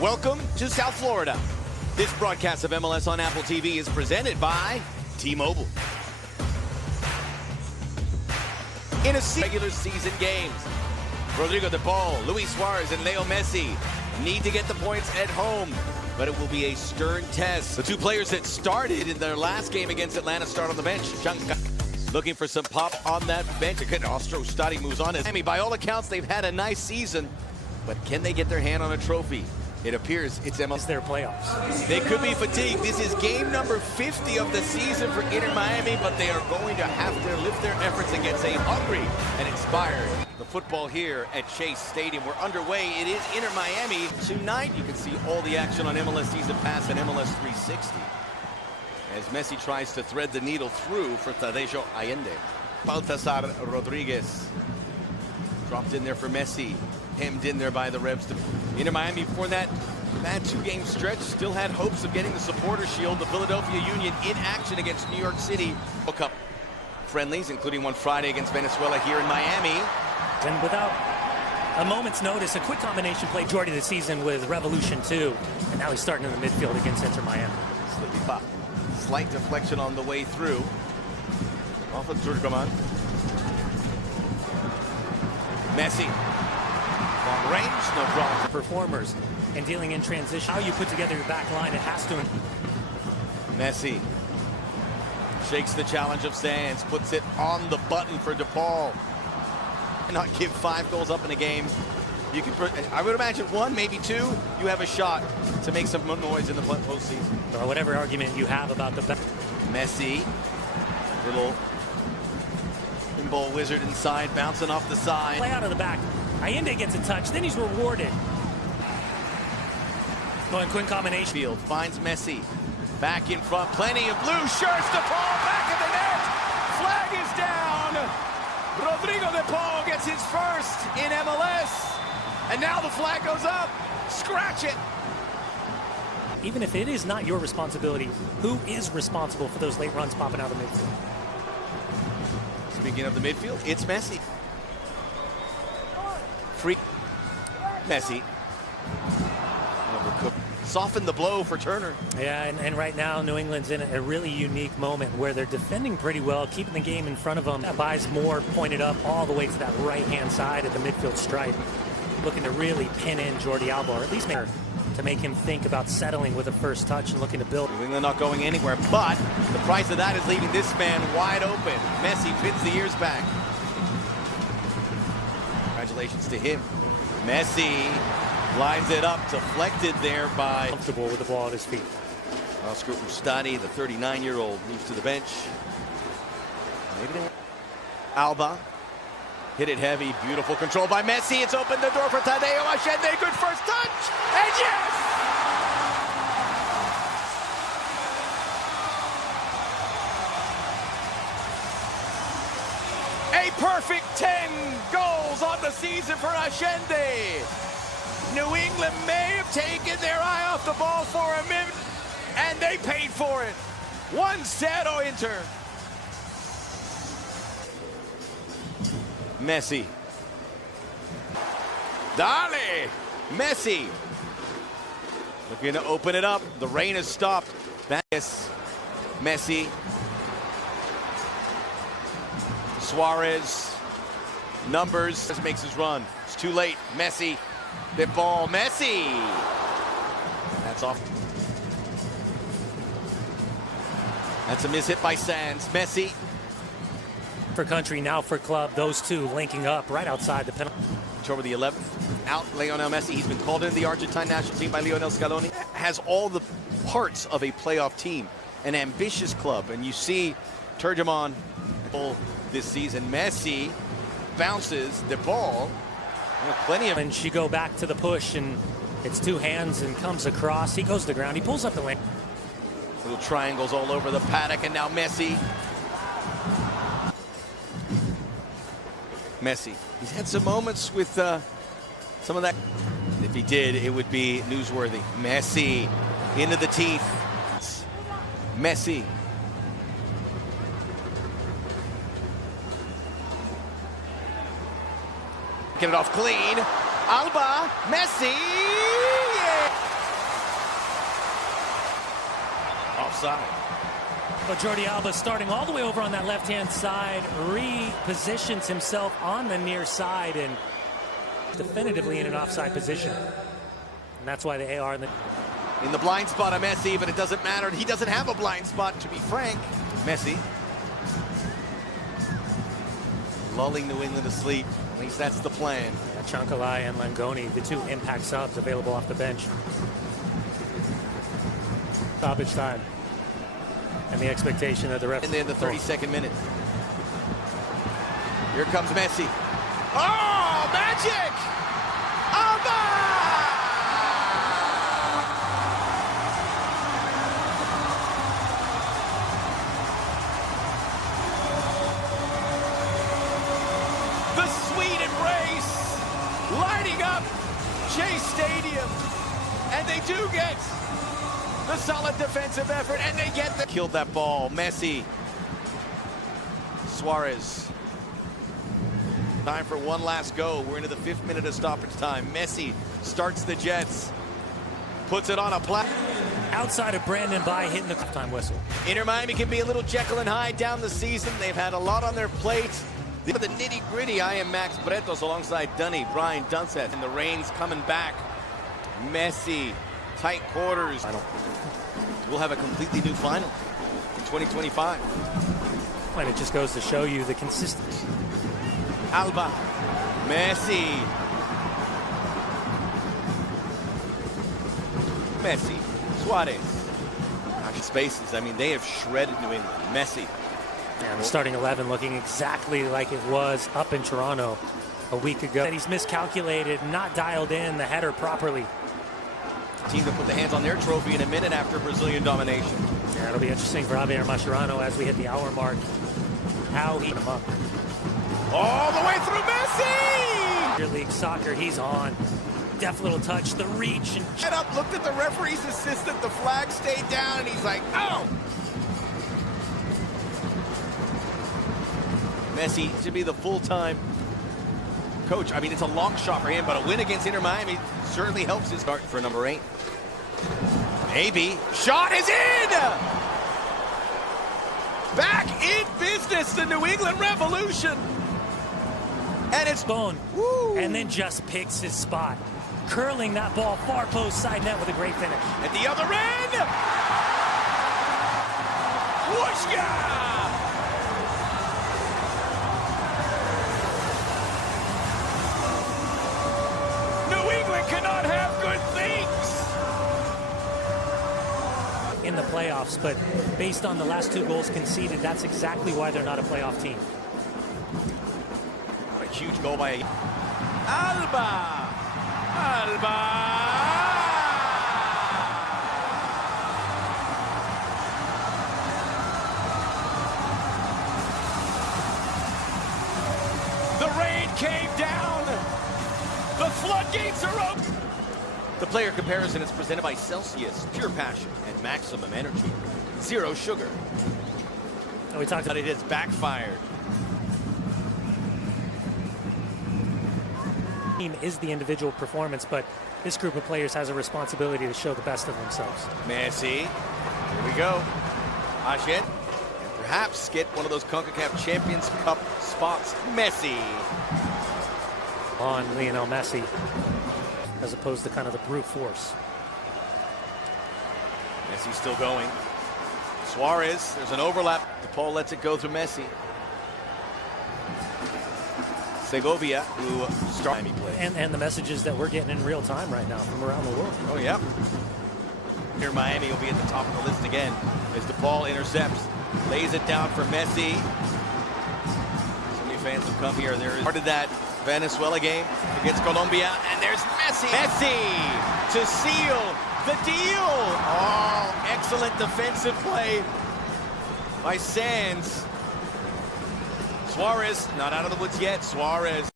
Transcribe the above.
Welcome to South Florida. This broadcast of MLS on Apple TV is presented by T-Mobile. In a regular season games, Rodrigo de Paul, Luis Suarez, and Leo Messi need to get the points at home, but it will be a stern test. The two players that started in their last game against Atlanta start on the bench. Shanka looking for some pop on that bench. Again, Ostro Stadi moves on. By all accounts, they've had a nice season, but can they get their hand on a trophy? It appears it's MLS. Their playoffs. They could be fatigued. This is game number 50 of the season for Inter Miami, but they are going to have to lift their efforts against a hungry and inspired. The football here at Chase Stadium. We're underway. It is Inter Miami. Tonight, you can see all the action on MLS Season Pass and MLS 360. As Messi tries to thread the needle through for Tadeo Allende. Baltasar Rodriguez dropped in there for Messi. Hemmed in there by the Revs. Inter Miami, before that bad two-game stretch, still had hopes of getting the Supporter Shield. The Philadelphia Union in action against New York City. World Cup friendlies, including one Friday against Venezuela here in Miami. And without a moment's notice, a quick combination play majority of the season with Revolution 2. And now he's starting in the midfield against Inter Miami. Slippy pop. Slight deflection on the way through. Off of Turcoman. Messi. Long range, no problem. For performers and dealing in transition. How you put together your back line, it has to. Messi shakes the challenge of Sands, puts it on the button for DePaul. Not give 5 goals up in a game. You can, I would imagine 1, maybe 2, you have a shot to make some noise in the postseason. Or whatever argument you have about the Messi, little pinball wizard inside, bouncing off the side. Play out of the back. Allende gets a touch, then he's rewarded. Going quick combination. Field finds Messi. Back in front, plenty of blue shirts. De Paul back in the net. Flag is down. Rodrigo de Paul gets his first in MLS. And now the flag goes up. Scratch it. Even if it is not your responsibility, who is responsible for those late runs popping out of the midfield? Speaking of the midfield, it's Messi. Free Messi. Overcooked. Soften the blow for Turner. Yeah, and right now New England's in a really unique moment where they're defending pretty well, keeping the game in front of them. Buys more pointed up all the way to that right-hand side of the midfield stripe. Looking to really pin in Jordi Alba, or at least to make him think about settling with a first touch and looking to build. New England not going anywhere, but the price of that is leaving this man wide open. Messi pins the ears back. Congratulations to him. Messi lines it up, deflected there by... Comfortable with the ball at his feet. Oscar Ustadi, the 39-year-old, moves to the bench. Alba hit it heavy, beautiful control by Messi. It's opened the door for Tadeo Allende. Good first touch, and yes! A perfect 10 goals on the season for Allende. New England may have taken their eye off the ball for a minute, and they paid for it. 1-0 Inter. Messi. Dale. Messi. Looking to open it up. The rain has stopped. Messi. Suarez. Numbers. Makes his run. It's too late. Messi. The ball. Messi. That's off. That's a miss hit by Sands. Messi. For country, now for club. Those two linking up right outside the penalty. October the 11th. Out Lionel Messi. He's been called into the Argentine national team by Lionel Scaloni. Has all the parts of a playoff team. An ambitious club. And you see Turgeman this season. Messi bounces the ball. Plenty of... And she go back to the push, and it's two hands and comes across. He goes to the ground. He pulls up the lane. Little triangles all over the paddock, and now Messi. Messi. He's had some moments with some of that. If he did, it would be newsworthy. Messi into the teeth. Messi. Get it off clean. Alba, Messi. Yeah. offside. But Jordi Alba starting all the way over on that left-hand side, repositions himself on the near side and definitively in an offside position. And that's why the AR in the blind spot of Messi, but it doesn't matter. He doesn't have a blind spot, to be frank. Messi lulling New England to sleep. At least that's the plan. Yeah, Chancalay and Langoni, the two impact subs available off the bench. Stoppage time. And the expectation that the ref... And then the 32nd minute. Here comes Messi. Oh, magic! Alba! The sweet embrace lighting up Chase Stadium. And they do get the solid defensive effort, and they get the... Killed that ball. Messi. Suarez. Time for one last go. We're into the 5th minute of stoppage time. Messi starts the Jets. Puts it on a plat. Outside of Brandon by hitting the time whistle. Inter Miami can be a little Jekyll and Hyde down the season. They've had a lot on their plate. For the nitty-gritty, I am Max Bretos alongside Dunny, Brian Dunseth. And the rain's coming back. Messi. Tight quarters. We'll have a completely new final in 2025. And it just goes to show you the consistency. Alba. Messi. Messi. Suarez. Spaces. I mean, they have shredded New England. Messi. And the starting 11 looking exactly like it was up in Toronto a week ago. That he's miscalculated, not dialed in the header properly. Team to put the hands on their trophy in a minute after Brazilian domination. Yeah, it'll be interesting for Javier Mascherano as we hit the hour mark. How he him up. All the way through Messi! League soccer, he's on. Deft little touch, the reach. And Get up, looked at the referee's assistant, the flag stayed down, and he's like, oh! Messi should be the full-time coach. I mean, it's a long shot for him, but a win against Inter Miami certainly helps his start for number 8. Maybe. Shot is in! Back in business, the New England Revolution. And it's Bone. And then just picks his spot. Curling that ball far post side net with a great finish. At the other end. Whooshka! Cannot have good things in the playoffs, but based on the last 2 goals conceded, that's exactly why they're not a playoff team. A huge goal by Alba. The rain came down. The floodgates are open. The player comparison is presented by Celsius, pure passion and maximum energy. Zero sugar. We talked about it has backfired. Team is the individual performance, but this group of players has a responsibility to show the best of themselves. Messi. Here we go. Ashet. And perhaps get one of those CONCACAF Champions Cup spots. Messi. On Lionel Messi, as opposed to kind of the brute force. Messi still going. Suarez, there's an overlap. DePaul lets it go through Messi. Segovia, who started Miami play. And the messages that we're getting in real time right now from around the world. Oh, yeah. Here Miami will be at the top of the list again as DePaul intercepts. Lays it down for Messi. So many fans have come here. There is part of that Venezuela game against Colombia, and there's Messi. Messi to seal the deal. Oh, excellent defensive play by Sands. Suarez not out of the woods yet. Suarez.